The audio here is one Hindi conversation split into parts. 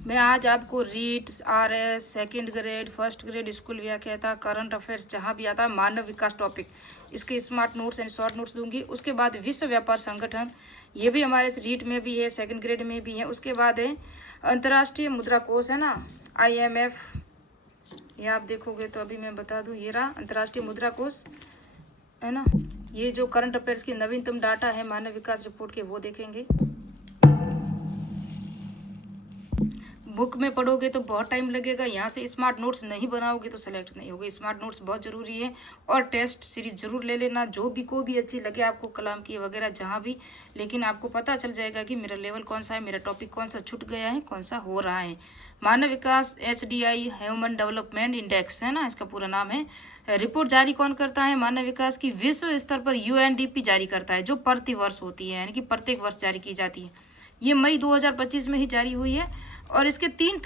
मैं आज आपको REET, RS, second grade, first grade, school व्याख्याता, करंट अफेयर्स जहाँ भी आता है मानव विकास टॉपिक, इसके smart notes and short notes दूंगी। उसके बाद विश्व व्यापार संगठन, ये भी हमारे रीट में भी है, सेकंड ग्रेड में भी है। उसके बाद है अंतर्राष्ट्रीय मुद्रा कोष, है ना, IMF, ये आप देखोगे तो अभी मैं बता दूं, ये रहा अंतर्राष्ट्रीय मुद्रा कोष, है ना। ये जो करंट अफेयर्स की नवीनतम डाटा है मानव विकास रिपोर्ट के, वो देखेंगे। बुक में पढ़ोगे तो बहुत टाइम लगेगा, यहाँ से स्मार्ट नोट्स नहीं बनाओगे तो सेलेक्ट नहीं होगे। स्मार्ट नोट्स बहुत ज़रूरी है। और टेस्ट सीरीज जरूर ले लेना, जो भी को भी अच्छी लगे आपको, कलाम की वगैरह जहाँ भी, लेकिन आपको पता चल जाएगा कि मेरा लेवल कौन सा है, मेरा टॉपिक कौन सा छूट गया है, कौन सा हो रहा है। मानव विकास HDI ह्यूमन डेवलपमेंट इंडेक्स, है ना, इसका पूरा नाम है। रिपोर्ट जारी कौन करता है मानव विकास की? विश्व स्तर पर UNDP जारी करता है, जो प्रति वर्ष होती है, यानी कि प्रत्येक वर्ष जारी की जाती है। ये मई 2025 में ही जारी हुई है। और इसके तीन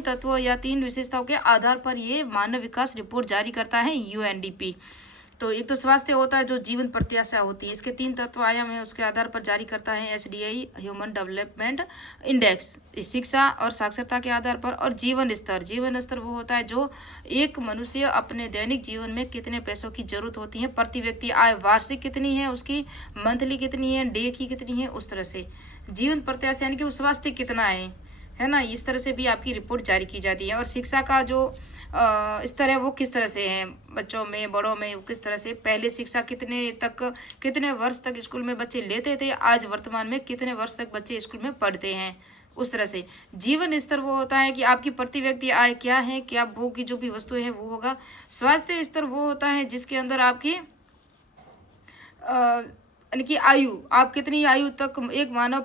तत्व या तीन विशेषताओं के आधार पर ये मानव विकास रिपोर्ट जारी करता है UNDP। तो एक तो स्वास्थ्य होता है, जो जीवन प्रत्याशा होती है, इसके तीन तत्व आयाम है, उसके आधार पर जारी करता है HDI ह्यूमन डेवलपमेंट इंडेक्स। शिक्षा और साक्षरता के आधार पर। और जीवन स्तर वो होता है जो एक मनुष्य अपने दैनिक जीवन में कितने पैसों की जरूरत होती है, प्रति व्यक्ति आय वार्षिक कितनी है उसकी, मंथली कितनी है, डे की कितनी है, उस तरह से। जीवन प्रत्याशा यानी कि वो स्वास्थ्य कितना है ना, इस तरह से भी आपकी रिपोर्ट जारी की जाती है। और शिक्षा का जो स्तर है वो किस तरह से है, बच्चों में, बड़ों में, किस तरह से, पहले शिक्षा कितने वर्ष तक स्कूल में बच्चे लेते थे, आज वर्तमान में कितने वर्ष तक बच्चे स्कूल में पढ़ते हैं, उस तरह से। जीवन स्तर वो होता है कि आपकी प्रति व्यक्ति आय क्या है, क्या भोग की जो भी वस्तुएं हैं वो होगा। स्वास्थ्य स्तर वो होता है जिसके अंदर आपकी यानी कि आयु, आप कितनी आयु तक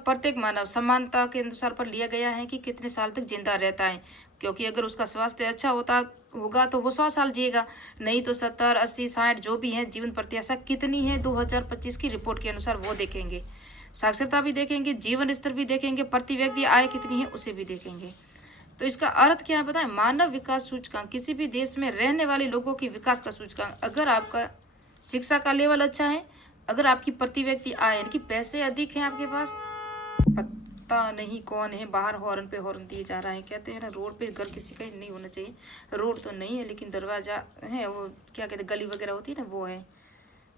प्रत्येक मानव समानता के अनुसार पर लिया गया है कि कितने साल तक जिंदा रहता है, क्योंकि अगर उसका स्वास्थ्य अच्छा होगा तो वो 100 साल जिएगा, नहीं तो 70, 80, 60 जो भी है। जीवन प्रत्याशा कितनी है 2025 की रिपोर्ट के अनुसार, वो देखेंगे। साक्षरता भी देखेंगे, जीवन स्तर भी देखेंगे, प्रति व्यक्ति आय कितनी है उसे भी देखेंगे। तो इसका अर्थ क्या है बताएं? मानव विकास सूचकांक किसी भी देश में रहने वाले लोगों की विकास का सूचकांक। अगर आपका शिक्षा का लेवल अच्छा है, अगर आपकी प्रति व्यक्ति आय यानी कि पैसे अधिक हैं आपके पास, पता नहीं कौन है बाहर हॉर्न पे हॉर्न दिए जा रहा है। कहते हैं ना, रोड पे घर किसी का ही नहीं होना चाहिए। रोड तो नहीं है लेकिन दरवाजा है, वो क्या कहते हैं, गली वगैरह होती है ना, वो है।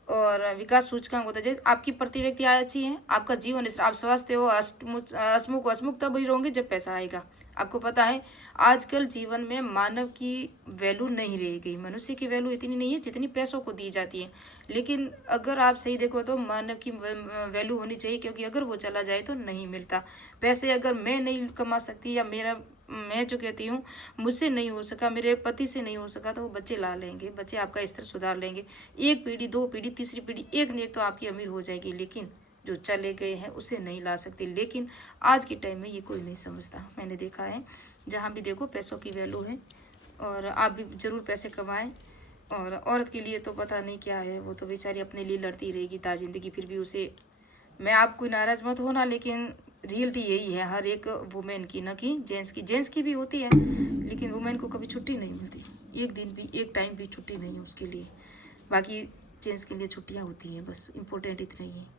और विकास सूचकांक होता है जैसे आपकी प्रति व्यक्ति आय अच्छी है, आपका जीवन स्तर, आप स्वस्थ हो, हसमुख तब ही रहोगे जब पैसा आएगा। आपको पता है आजकल जीवन में मानव की वैल्यू नहीं रह गई, मनुष्य की वैल्यू इतनी नहीं है जितनी पैसों को दी जाती है। लेकिन अगर आप सही देखो तो मानव की वैल्यू होनी चाहिए, क्योंकि अगर वो चला जाए तो नहीं मिलता। पैसे अगर मैं नहीं कमा सकती, या मैं जो कहती हूँ मुझसे नहीं हो सका, मेरे पति से नहीं हो सका, तो वो बच्चे ला लेंगे, बच्चे आपका स्तर सुधार लेंगे। एक पीढ़ी, दो पीढ़ी, तीसरी पीढ़ी, एक न एक तो आपकी अमीर हो जाएगी, लेकिन जो चले गए हैं उसे नहीं ला सकते। लेकिन आज के टाइम में ये कोई नहीं समझता। मैंने देखा है जहाँ भी देखो पैसों की वैल्यू है। और आप भी जरूर पैसे कमाएं। और औरत के लिए तो पता नहीं क्या है, वो तो बेचारी अपने लिए लड़ती रहेगी जिंदगी, फिर भी उसे, मैं आपको नाराज मत होना, लेकिन रियलिटी यही है हर एक वुमेन की, ना कि जेंट्स की भी होती है, लेकिन वुमेन को कभी छुट्टी नहीं मिलती, एक दिन भी, एक टाइम भी छुट्टी नहीं उसके लिए। बाकी जेंट्स के लिए छुट्टियां होती हैं, बस इम्पोर्टेंट इतना ही है।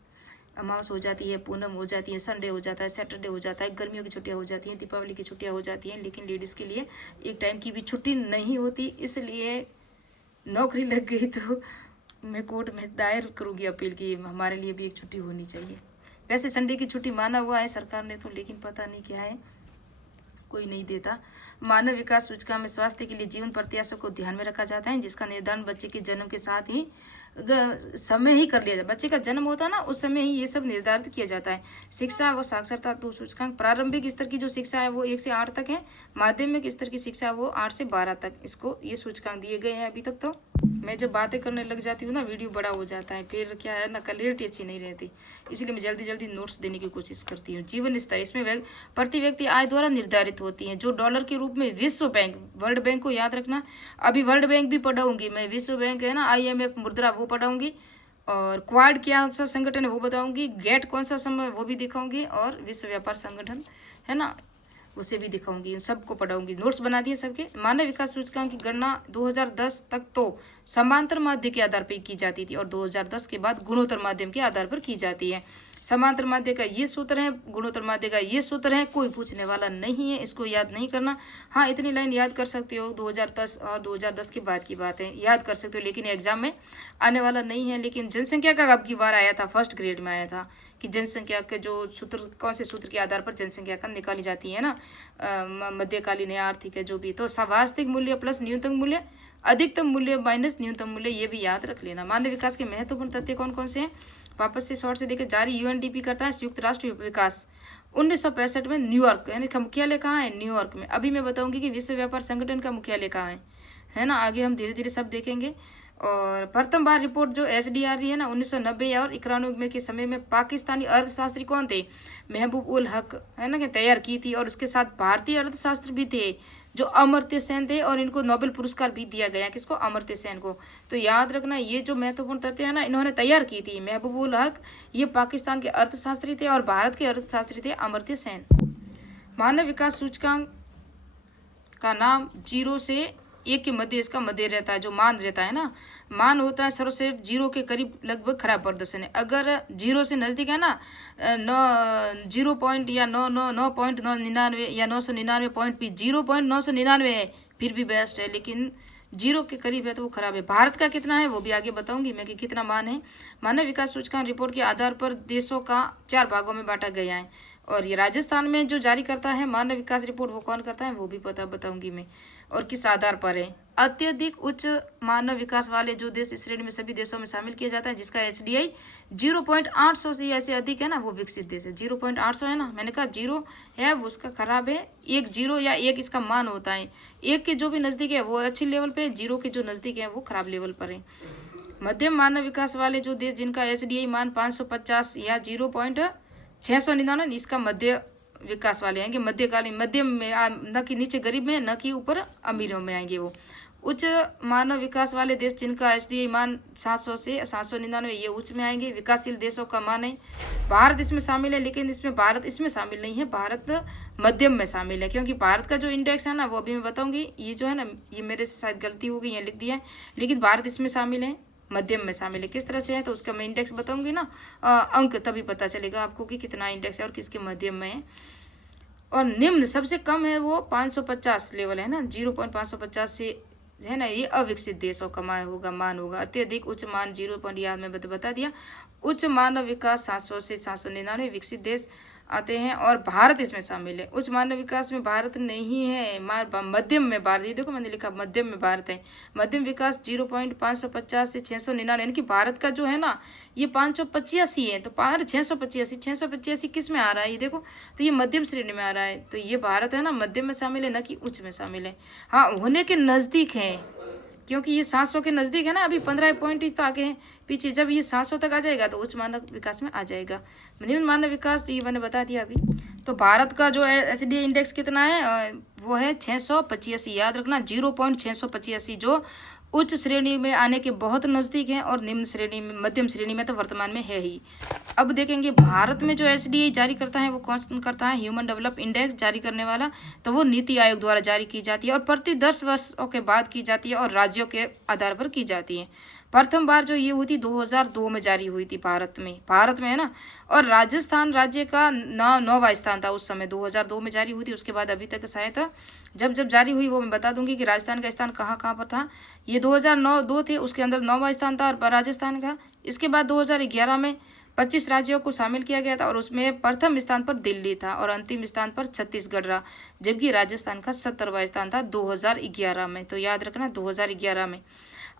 अमावस हो जाती है, पूनम हो जाती है, संडे हो जाता है, सैटरडे हो जाता है, गर्मियों की छुट्टियां हो जाती हैं, दीपावली की छुट्टियां हो जाती हैं, लेकिन लेडीज़ के लिए एक टाइम की भी छुट्टी नहीं होती। इसलिए नौकरी लग गई तो मैं कोर्ट में दायर करूँगी अपील की हमारे लिए भी एक छुट्टी होनी चाहिए। वैसे संडे की छुट्टी माना हुआ है सरकार ने तो, लेकिन पता नहीं क्या है, कोई नहीं देता। मानव विकास सूचकांक में स्वास्थ्य के लिए जीवन प्रत्याशा को ध्यान में रखा जाता है, जिसका निर्धारण बच्चे के जन्म के साथ ही समय ही कर लिया जाता है। बच्चे का जन्म होता है ना, उस समय ही ये सब निर्धारित किया जाता है। शिक्षा व साक्षरता दो सूचकांक। प्रारंभिक स्तर की जो शिक्षा है वो 1 से 8 तक है, माध्यमिक स्तर की शिक्षा वो 8 से 12 तक, इसको ये सूचकांक दिए गए हैं अभी तक। तो मैं जब बातें करने लग जाती हूँ ना, वीडियो बड़ा हो जाता है, फिर क्या है ना, क्लियरिटी अच्छी नहीं रहती, इसलिए मैं जल्दी जल्दी नोट्स देने की कोशिश करती हूँ। जीवन स्तर, इसमें प्रति व्यक्ति आय द्वारा निर्धारित होती है, जो डॉलर के रूप में विश्व बैंक, वर्ल्ड बैंक को याद रखना, अभी वर्ल्ड बैंक भी पढ़ाऊंगी मैं, विश्व बैंक है ना, IMF मुद्रा वो पढ़ाऊंगी, और क्वाड क्या सा संगठन है वो बताऊंगी, गेट कौन सा समय वो भी दिखाऊंगी, और विश्व व्यापार संगठन है ना, उसे भी दिखाऊंगी, इन सबको पढ़ाऊंगी। नोट्स बना दिए सबके। मानव विकास सूचकांक की गणना 2010 तक तो समांतर माध्य के आधार पर की जाती थी, और 2010 के बाद गुणोत्तर माध्यम के आधार पर की जाती है। समांतर माध्य का ये सूत्र है, गुणोत्तर माध्य का ये सूत्र है, कोई पूछने वाला नहीं है, इसको याद नहीं करना। हाँ, इतनी लाइन याद कर सकते हो, 2010 और 2010 के बाद की बात है, याद कर सकते हो, लेकिन एग्जाम में आने वाला नहीं है। लेकिन जनसंख्या का अब की बार आया था, फर्स्ट ग्रेड में आया था कि जनसंख्या के जो सूत्र, कौन से सूत्र के आधार पर जनसंख्या का निकाली जाती है ना, मध्यकालीन या आर्थिक है जो भी, तो वास्तविक मूल्य प्लस न्यूनतम मूल्य, अधिकतम मूल्य माइनस न्यूनतम मूल्य, ये भी याद रख लेना। मानव विकास के महत्वपूर्ण तथ्य कौन कौन से हैं, वापस से शॉर्ट से देखे जारी। यूएनडीपी करता है संयुक्त राष्ट्र विकास, 1965 में न्यूयॉर्क, यानी का मुख्यालय कहाँ है, न्यूयॉर्क में। अभी मैं बताऊंगी कि विश्व व्यापार संगठन का मुख्यालय कहाँ है ना, आगे हम धीरे धीरे सब देखेंगे। और प्रथम बार रिपोर्ट जो एसडीआर है ना 1990 और 91 में के समय में पाकिस्तानी अर्थशास्त्री कौन थे, महबूब उल हक है ना, कि तैयार की थी। और उसके साथ भारतीय अर्थशास्त्र भी थे जो अमर्त्य सेन थे, और इनको नोबेल पुरस्कार भी दिया गया, किसको, अमर्त्य सेन को। तो याद रखना, ये जो महत्वपूर्ण तथ्य है ना, इन्होंने तैयार की थी, महबूब उल हक, ये पाकिस्तान के अर्थशास्त्री थे, और भारत के अर्थशास्त्री थे अमर्त्य सेन। मानव विकास सूचकांक का नाम 0 से 1 के मध्य इसका मध्य रहता है, जो मान रहता है ना, मान होता है सर्वश्रेष्ठ 0 के करीब लगभग खराब प्रदर्शन है। अगर 0 से नज़दीक है ना, 0 पॉइंट या 9.999 या 999 भी 0.999 है, फिर भी बेस्ट है। लेकिन 0 के करीब है तो वो खराब है। भारत का कितना है वो भी आगे बताऊंगी मैं कि कितना मान है। मानव विकास सूचकांक रिपोर्ट के आधार पर देशों का 4 भागों में बांटा गया है, और ये राजस्थान में जो जारी करता है मानव विकास रिपोर्ट, वो कौन करता है वो भी बताऊंगी मैं, और किस आधार पर है। अत्यधिक उच्च मानव विकास वाले जो देश इस श्रेणी में सभी देशों में शामिल किया जाता है, जिसका HDI 0.800 से ऐसे अधिक है ना, वो विकसित देश है। 0.800 है ना, मैंने कहा 0 है वो उसका खराब है, 1 0 या 1 इसका मान होता है। 1 के जो भी नज़दीक है वो अच्छी लेवल पे, 0 के जो नज़दीक है वो खराब लेवल पर है। मध्यम मानव विकास वाले जो देश जिनका HDI मान 550 या 0.699, इसका मध्य विकास वाले हैं कि मध्यकालीन, मध्यम में, न कि नीचे गरीब में, न कि ऊपर अमीरों में आएंगे वो। उच्च मानव विकास वाले देश जिनका HDI मान 700 से 799, ये उच्च में आएंगे। विकासशील देशों का मान है, भारत इसमें शामिल है, लेकिन इसमें भारत इसमें शामिल नहीं है, भारत मध्यम में शामिल है, क्योंकि भारत का जो इंडेक्स है ना वो अभी मैं बताऊंगी। ये जो है ना, ये मेरे से शायद गलती हो गई, यहाँ लिख दिया है, लेकिन भारत इसमें शामिल है, मध्यम में शामिल है। किस तरह से है तो उसका मैं इंडेक्स बताऊंगी ना, अंक, तभी पता चलेगा आपको कि कितना इंडेक्स है और किसके मध्यम में है। और निम्न सबसे कम है वो 550 लेवल है ना, 0.550 से है ना, ये अविकसित देशों का मान होगा। अत्यधिक उच्च मान 0. याद में बता दिया। उच्च मानव विकास 700 से 799 विकसित देश आते हैं, और भारत इसमें शामिल है। उच्च मानव विकास में भारत नहीं है, मध्यम में भारत, ये देखो मैंने लिखा मध्यम में भारत है। मध्यम विकास 0.550 से 699, यानी कि भारत का जो है ना ये 585 है, तो 685 किस में आ रहा है, ये देखो, तो ये मध्यम श्रेणी में आ रहा है। तो ये भारत है ना मध्यम में शामिल है, न कि उच्च में शामिल है। हाँ, होने के नज़दीक है, क्योंकि ये 700 के नज़दीक है ना, अभी 15 पॉइंट तो आगे है पीछे। जब ये 700 तक आ जाएगा तो उच्च मानव विकास में आ जाएगा। निम्न मानव विकास ये मैंने बता दिया अभी। तो भारत का जो HDI इंडेक्स कितना है, वो है 685। याद रखना, 0.685, जो उच्च श्रेणी में आने के बहुत नज़दीक है, और निम्न श्रेणी में, मध्यम श्रेणी में तो वर्तमान में है ही। अब देखेंगे भारत में जो HDI जारी करता है वो कौन करता है, ह्यूमन डेवलप इंडेक्स जारी करने वाला, तो वो नीति आयोग द्वारा जारी की जाती है, और प्रति 10 वर्षों के बाद की जाती है, और राज्यों के आधार पर की जाती है। प्रथम बार जो ये हुई थी 2002 में जारी हुई थी भारत में है ना, और राजस्थान राज्य का 9वां स्थान था उस समय, 2002 में जारी हुई थी। उसके बाद अभी तक शायद जब जारी हुई वो मैं बता दूंगी कि राजस्थान का स्थान कहाँ पर था। ये 2002 थे, उसके अंदर 9वां स्थान था और राजस्थान का। इसके बाद 2011 में 25 राज्यों को शामिल किया गया था, और उसमें प्रथम स्थान पर दिल्ली था, और अंतिम स्थान पर छत्तीसगढ़ रहा, जबकि राजस्थान का 70वां स्थान था 2011 में। तो याद रखना 2011 में।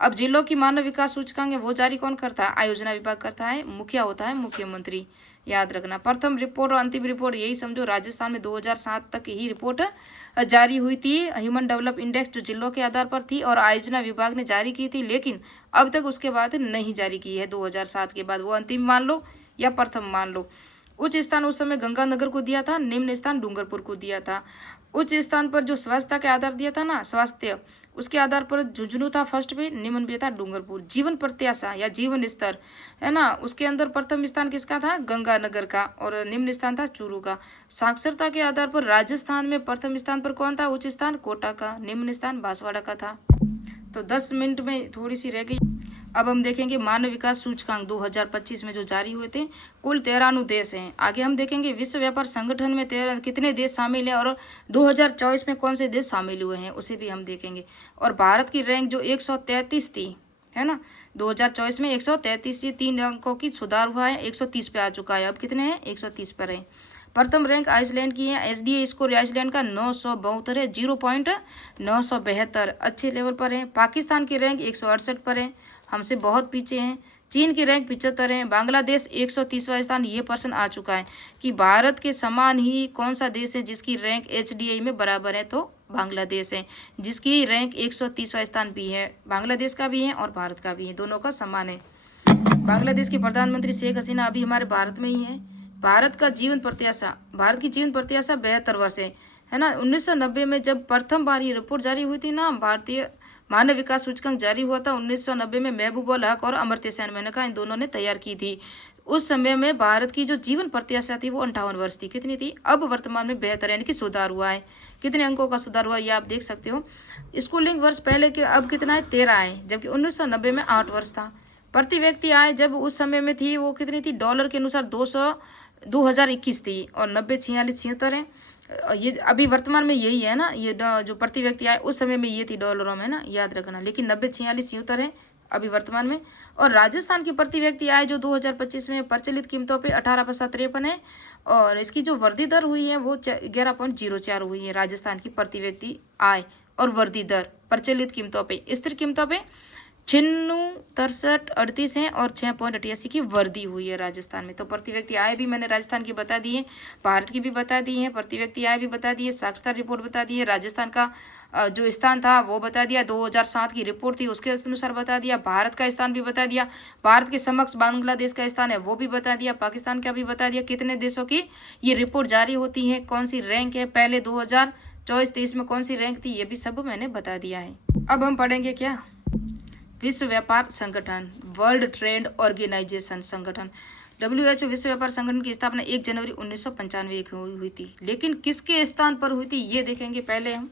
अब जिलों की मानव विकास सूचकांक है वो जारी कौन करता है, आयोजना विभाग करता है, मुखिया होता है मुख्यमंत्री। याद रखना, प्रथम रिपोर्ट और अंतिम रिपोर्ट यही समझो, राजस्थान में 2007 तक ही रिपोर्ट जारी हुई थी, ह्यूमन डेवलप इंडेक्स जो जिलों के आधार पर थी, और आयोजना विभाग ने जारी की थी, लेकिन अब तक उसके बाद नहीं जारी की है। 2007 के बाद वो अंतिम मान लो या प्रथम मान लो। उच्च स्थान उस समय गंगानगर को दिया था, निम्न स्थान डूंगरपुर को दिया था। उच्च स्थान पर जो स्वास्थ्य के आधार दिया था ना, स्वास्थ्य, उसके आधार पर झुंझुनू था फर्स्ट पे, निम्न पे था डूंगरपुर। जीवन प्रत्याशा या जीवन स्तर है ना, उसके अंदर प्रथम स्थान किसका था, गंगानगर का, और निम्न स्थान था चूरू का। साक्षरता के आधार पर राजस्थान में प्रथम स्थान पर कौन था, उच्च स्थान कोटा का, निम्न स्थान बांसवाड़ा का था। तो 10 मिनट में थोड़ी सी रह गई। अब हम देखेंगे मानव विकास सूचकांक 2025 में जो जारी हुए थे, कुल 93 देश हैं। आगे हम देखेंगे विश्व व्यापार संगठन में कितने देश शामिल हैं और 2024 में कौन से देश शामिल हुए हैं, उसे भी हम देखेंगे। और भारत की रैंक जो 133 थी, है ना, 2024 में 133 से 3 अंकों की सुधार हुआ है, 130 पे आ चुका है। अब कितने हैं, 130 पर है। प्रथम रैंक आइसलैंड की है, एसडीए स्कोर आइसलैंड का 972 है, 0.972 अच्छे लेवल पर है। पाकिस्तान की रैंक 168 पर है, हमसे बहुत पीछे हैं। चीन की रैंक 75 है। बांग्लादेश 130वां स्थान। ये प्रश्न आ चुका है कि भारत के समान ही कौन सा देश है जिसकी रैंक एचडीआई में बराबर है, तो बांग्लादेश है, जिसकी रैंक 130वां स्थान भी है। बांग्लादेश का भी है और भारत का भी है, दोनों का समान है। बांग्लादेश के प्रधानमंत्री शेख हसीना अभी हमारे भारत में ही है। भारत की जीवन प्रत्याशा 72 वर्ष है ना। 1990 में जब प्रथम बार ये रिपोर्ट जारी हुई थी ना, भारतीय मानव विकास सूचकांक जारी हुआ था 1990 में, महबूबुल हक और अमर्त्य सेन मेनका इन दोनों ने तैयार की थी। उस समय में भारत की जो जीवन प्रत्याशा थी वो 58 वर्ष थी। कितनी थी? अब वर्तमान में 72, यानी कि सुधार हुआ है। कितने अंकों का सुधार हुआ ये आप देख सकते हो। स्कूलिंग वर्ष पहले के अब कितना है, 13 है, जबकि 1990 में 8 वर्ष था। प्रति व्यक्ति आय जब उस समय में थी वो कितनी थी, डॉलर के अनुसार 2021 थी, और 90, 46, 76 है। ये अभी वर्तमान में यही है ना, ये जो प्रति व्यक्ति आय उस समय में ये थी डॉलरों में ना, याद रखना। लेकिन 90, 46, 76 है अभी वर्तमान में। और राजस्थान की प्रति व्यक्ति आय जो 2025 में प्रचलित कीमतों पे 18.53 है, और इसकी जो वृद्धि दर हुई है वो 11.04 हुई है राजस्थान की प्रति व्यक्ति आय। और वृद्धि दर प्रचलित कीमतों पे, स्थिर कीमतों पे 96.38 है और 6.88 की वृद्धि हुई है राजस्थान में। तो प्रति व्यक्ति आय भी मैंने राजस्थान की बता दी है, भारत की भी बता दी है, प्रति व्यक्ति आय भी बता दी है, साक्षरता रिपोर्ट बता दी है, राजस्थान का जो स्थान था वो बता दिया, 2007 की रिपोर्ट थी उसके अनुसार बता दिया, भारत का स्थान भी बता दिया, भारत के समक्ष बांग्लादेश का स्थान है वो भी बता दिया, पाकिस्तान का भी बता दिया, कितने देशों की ये रिपोर्ट जारी होती है, कौन सी रैंक है, पहले 2024-23 में कौन सी रैंक थी, ये भी सब मैंने बता दिया है। अब हम पढ़ेंगे क्या, विश्व व्यापार संगठन, वर्ल्ड ट्रेड ऑर्गेनाइजेशन संगठन, WHO विश्व व्यापार संगठन की स्थापना 1 जनवरी 1995 को हुई थी। लेकिन किसके स्थान पर हुई थी ये देखेंगे पहले हम।